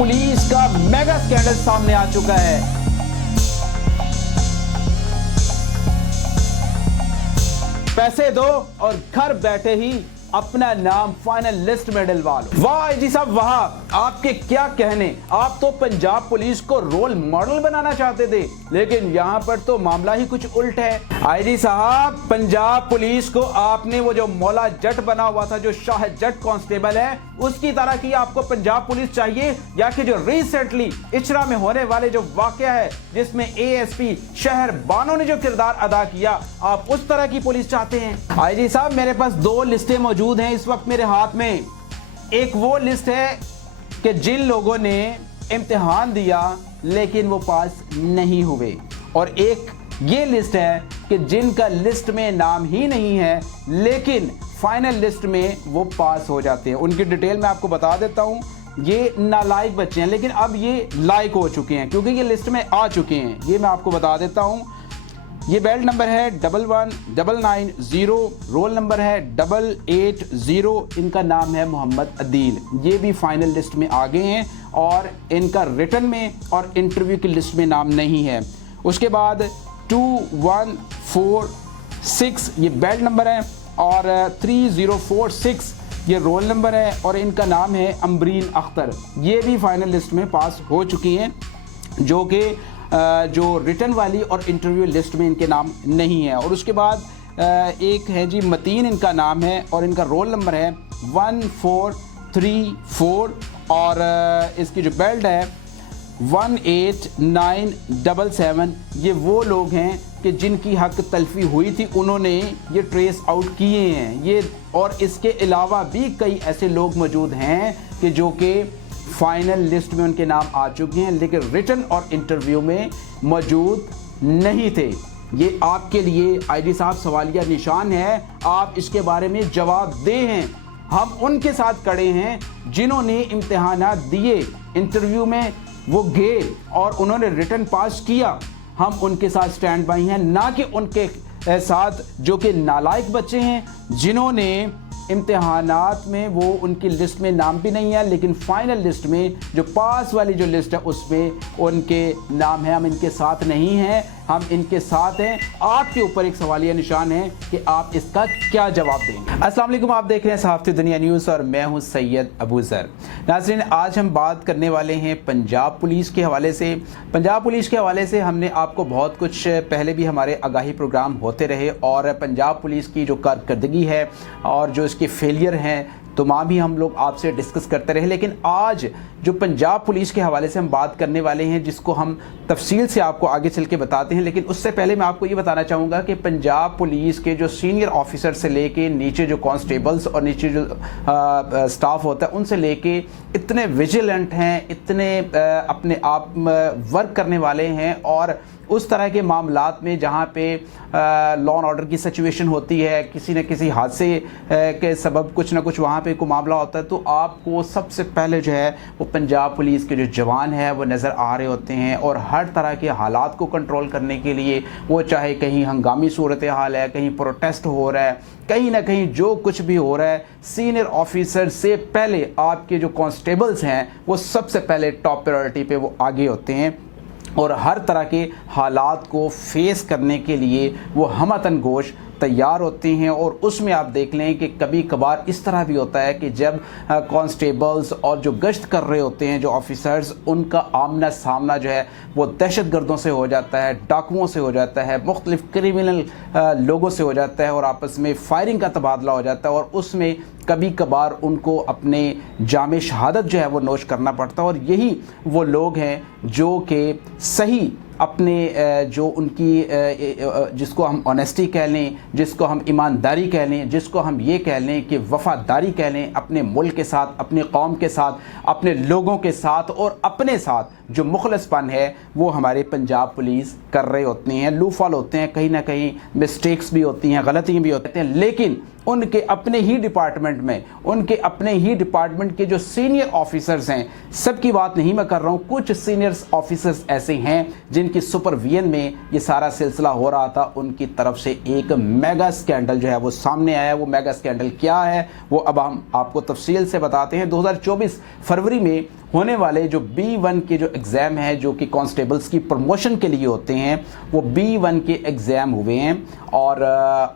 Police का mega scandal सामने आ चुका है। पैसे दो और घर बैठे ही अपना नाम फाइनल लिस्ट में डलवा लो। वाह आईजी साहब वाह, आपके क्या कहने। आप तो पंजाब पुलिस को रोल मॉडल बनाना चाहते थे, लेकिन यहाँ पर तो मामला ही कुछ उल्ट है। आईजी साहब, पंजाब पुलिस को आपने वो जो मौला जट बना हुआ था, जो शाह जट कांस्टेबल है, उसकी तरह की आपको पंजाब पुलिस चाहिए, या कि जो रिसेंटली इचरा में होने वाले जो वाकया है जिसमें एएसपी शहर बानो ने जो किरदार अदा किया, आप उस तरह की पुलिस चाहते हैं? आईजी साहब, मेरे पास दो लिस्टें मौजूद हैं इस वक्त मेरे हाथ में। एक वो लिस्ट है कि जिन लोगों ने इम्तिहान दिया लेकिन वो पास नहीं हुए, और एक ये लिस्ट है कि जिनका लिस्ट में नाम ही नहीं है लेकिन फाइनल लिस्ट में वो पास हो जाते हैं। उनकी डिटेल मैं आपको बता देता हूँ। ये नालायक बच्चे हैं, लेकिन अब ये लायक हो चुके हैं क्योंकि ये लिस्ट में आ चुके हैं। ये मैं आपको बता देता हूँ। ये बेल्ट नंबर है 11990, रोल नंबर है 880। इनका नाम है मोहम्मद अदील। ये भी फाइनल लिस्ट में आ गए हैं और इनका रिटन में और इंटरव्यू की लिस्ट में नाम नहीं है। उसके बाद 2146 ये बेल्ट नंबर है और 3046 ये रोल नंबर है और इनका नाम है अम्बरीन अख्तर। ये भी फाइनल लिस्ट में पास हो चुकी हैं, जो कि जो रिटन वाली और इंटरव्यू लिस्ट में इनके नाम नहीं है। और उसके बाद एक है जी मतीन, इनका नाम है और इनका रोल नंबर है 1434 और इसकी जो बेल्ट है 18977। ये वो लोग हैं कि जिनकी हक तलफी हुई थी, उन्होंने ये ट्रेस आउट किए हैं ये। और इसके अलावा भी कई ऐसे लोग मौजूद हैं कि जो कि फाइनल लिस्ट में उनके नाम आ चुके हैं लेकिन रिटन और इंटरव्यू में मौजूद नहीं थे। ये आपके लिए आईजी साहब सवालिया निशान है, आप इसके बारे में जवाब दें। हैं हम उनके साथ खड़े हैं जिन्होंने इम्तिहानात दिए, इंटरव्यू में वो गए और उन्होंने रिटन पास किया। हम उनके साथ स्टैंड बाई हैं, ना कि उनके साथ जो कि नालायक बच्चे हैं जिन्होंने इम्तिहानात में वो उनकी लिस्ट में नाम भी नहीं है लेकिन फाइनल लिस्ट में जो पास वाली जो लिस्ट है उसमें उनके नाम है। हम इनके साथ नहीं हैं, हम इनके साथ हैं। आपके ऊपर एक सवालिया निशान है कि आप इसका क्या जवाब देंगे। अस्सलाम वालेकुम, आप देख रहे हैं सहाफ़ती दुनिया न्यूज़ और मैं हूं सैयद अबू ज़र। नाज़रीन, आज हम बात करने वाले हैं पंजाब पुलिस के हवाले से। पंजाब पुलिस के हवाले से हमने आपको बहुत कुछ पहले भी हमारे आगाही प्रोग्राम होते रहे और पंजाब पुलिस की जो कारकर्दगी है और जो इसके फेलियर हैं तमाम भी हम लोग आपसे डिस्कस करते रहे। लेकिन आज जो पंजाब पुलिस के हवाले से हम बात करने वाले हैं, जिसको हम तफसील से आपको आगे चल के बताते हैं, लेकिन उससे पहले मैं आपको ये बताना चाहूँगा कि पंजाब पुलिस के जो सीनियर ऑफिसर से लेके नीचे जो कांस्टेबल्स और नीचे जो स्टाफ होता है उनसे लेके इतने विजिलेंट हैं, इतने अपने आप वर्क करने वाले हैं और उस तरह के मामलात में जहाँ पे लॉ एंड ऑर्डर की सिचुएशन होती है, किसी न किसी हादसे के सबब कुछ ना कुछ वहाँ पे कोई मामला होता है, तो आपको सबसे पहले जो है वो पंजाब पुलिस के जो जवान है वो नज़र आ रहे होते हैं। और हर तरह के हालात को कंट्रोल करने के लिए, वो चाहे कहीं हंगामी सूरत हाल है, कहीं प्रोटेस्ट हो रहा है, कहीं ना कहीं जो कुछ भी हो रहा है, सीनियर ऑफिसर से पहले आपके जो कांस्टेबल्स हैं वो सबसे पहले टॉप प्रायोरिटी पे वो आगे होते हैं और हर तरह के हालात को फेस करने के लिए वो हमतन गोश तैयार होते हैं। और उसमें आप देख लें कि कभी कभार इस तरह भी होता है कि जब कांस्टेबल्स और जो गश्त कर रहे होते हैं जो ऑफिसर्स, उनका आमना सामना जो है वो दहशतगर्दों से हो जाता है, डाकुओं से हो जाता है, मुख्तलिफ क्रिमिनल लोगों से हो जाता है और आपस में फायरिंग का तबादला हो जाता है और उसमें कभी कभार उनको अपने जामे शहादत जो है वो नोश करना पड़ता है। और यही वो लोग हैं जो कि सही अपने जो उनकी जिसको हम ऑनेस्टी कह लें, जिसको हम ईमानदारी कह लें, जिसको हम ये कह लें कि वफ़ादारी कह लें, अपने मुल्क के साथ, अपने कौम के साथ, अपने लोगों के साथ और अपने साथ जो मुखलसपन है वो हमारे पंजाब पुलिस कर रहे होते हैं। लूफाल होते हैं, कहीं ना कहीं मिस्टेक्स भी होती हैं, गलतियाँ भी होती हैं, लेकिन उनके अपने ही डिपार्टमेंट में, उनके अपने ही डिपार्टमेंट के जो सीनियर ऑफिसर्स हैं, सबकी बात नहीं मैं कर रहा हूँ, कुछ सीनियर ऑफिसर्स ऐसे हैं जिनकी सुपरविजन में ये सारा सिलसिला हो रहा था, उनकी तरफ से एक मेगा स्कैंडल जो है वो सामने आया। वो मेगा स्कैंडल क्या है वो अब हम आपको तफसील से बताते हैं। 2024 फरवरी में ہونے والے جو B1 کے جو ایگزام ہیں جو کہ کانسٹیبلز کی پروموشن کے لیے ہوتے ہیں وہ B1 کے ایگزام ہوئے ہیں، اور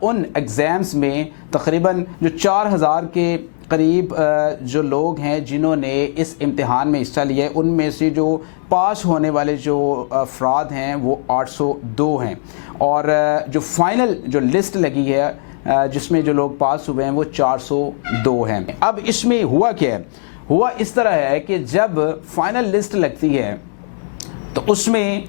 ان ایگزامز میں تقریباً جو 4000 کے قریب جو لوگ ہیں جنہوں نے اس امتحان میں حصہ لیا ہے، ان میں سے جو پاس ہونے والے جو افراد ہیں وہ 802 ہیں، اور جو فائنل جو لسٹ لگی ہے جس میں جو لوگ پاس ہوئے ہیں وہ 402 ہیں۔ اب اس میں ہوا کیا ہے؟ ہوا اس طرح ہے کہ جب فائنل لسٹ لگتی ہے تو اس میں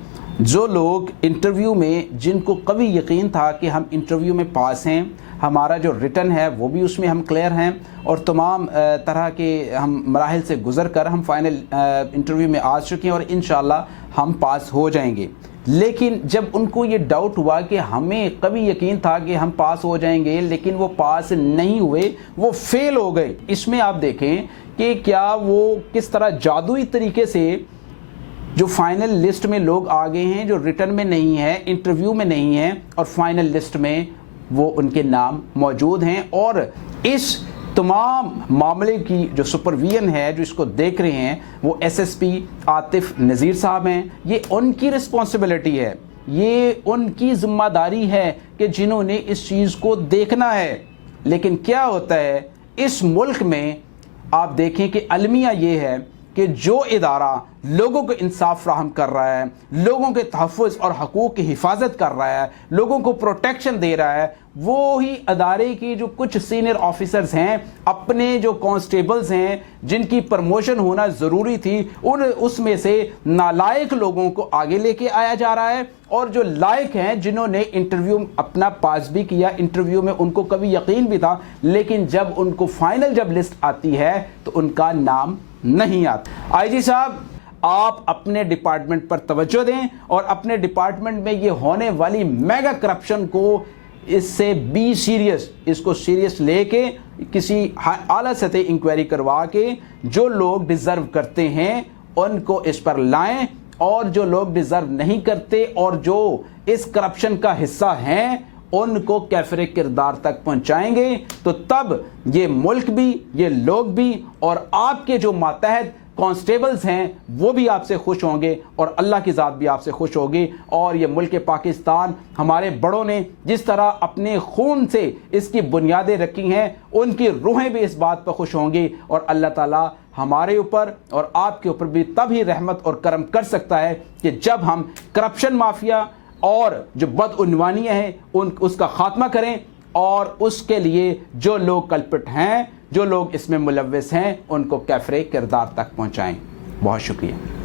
جو لوگ انٹرویو میں جن کو قوی یقین تھا کہ ہم انٹرویو میں پاس ہیں، ہمارا جو ریٹن ہے وہ بھی اس میں ہم کلیئر ہیں، اور تمام طرح کے ہم مراحل سے گزر کر ہم فائنل انٹرویو میں آ چکے ہیں اور انشاءاللہ ہم پاس ہو جائیں گے، لیکن جب ان کو یہ ڈاؤٹ ہوا کہ ہمیں قوی یقین تھا کہ ہم پاس ہو جائیں گے لیکن وہ پاس نہیں ہوئے، وہ فیل ہو گئے، اس میں آپ دیکھیں کہ کیا وہ کس طرح جادوئی طریقے سے جو فائنل لسٹ میں لوگ آگے ہیں جو ریٹن میں نہیں ہے، انٹرویو میں نہیں ہیں، اور فائنل لسٹ میں وہ ان کے نام موجود ہیں، اور اس تمام معاملے کی جو سپرویژن ہے جو اس کو دیکھ رہے ہیں وہ SSP عاطف نذیر صاحب ہیں۔ یہ ان کی رسپانسبلٹی ہے، یہ ان کی ذمہ داری ہے کہ جنہوں نے اس چیز کو دیکھنا ہے، لیکن کیا ہوتا ہے اس ملک میں آپ دیکھیں کہ المیہ یہ ہے کہ جو ادارہ لوگوں کو انصاف فراہم کر رہا ہے، لوگوں کے تحفظ اور حقوق کی حفاظت کر رہا ہے، لوگوں کو پروٹیکشن دے رہا ہے، وہی ادارے کی جو کچھ سینئر آفیسرز ہیں اپنے جو کانسٹیبلز ہیں جن کی پرموشن ہونا ضروری تھی اس میں سے نالائق لوگوں کو آگے لے کے آیا جا رہا ہے، اور جو لائق ہیں جنہوں نے انٹرویو اپنا پاس بھی کیا، انٹرویو میں ان کو کبھی یقین بھی تھا، لیکن جب ان کو فائنل جب لسٹ آتی ہے تو ان کا نام نہیں آتا۔ IG صاحب آپ اپنے ڈپارٹمنٹ پر توجہ دیں اور اپنے ڈپارٹمنٹ میں یہ ہونے والی میگا کرپشن کو اس سے بی سیریس، اس کو سیریس لے کے کسی اعلیٰ سطح انکوائری کروا کے جو لوگ ڈیزرو کرتے ہیں ان کو اس پر لائیں، اور جو لوگ ڈیزرو نہیں کرتے اور جو اس کرپشن کا حصہ ہیں ان کو کیفر کردار تک پہنچائیں گے، تو تب یہ ملک بھی، یہ لوگ بھی، اور آپ کے جو ماتحت کانسٹیبلز ہیں وہ بھی آپ سے خوش ہوں گے، اور اللہ کی ذات بھی آپ سے خوش ہوگی، اور یہ ملک پاکستان ہمارے بڑوں نے جس طرح اپنے خون سے اس کی بنیادیں رکھی ہیں ان کی روحیں بھی اس بات پر خوش ہوں گی، اور اللہ تعالیٰ ہمارے اوپر اور آپ کے اوپر بھی تب ہی رحمت اور کرم کر سکتا ہے کہ جب ہم کرپشن مافیا اور جو بدعنوانیاں ہیں اس کا خاتمہ کریں، اور اس کے لیے جو لوگ کلپٹ ہیں، جو لوگ اس میں ملوث ہیں ان کو کیفر کردار تک پہنچائیں۔ بہت شکریہ۔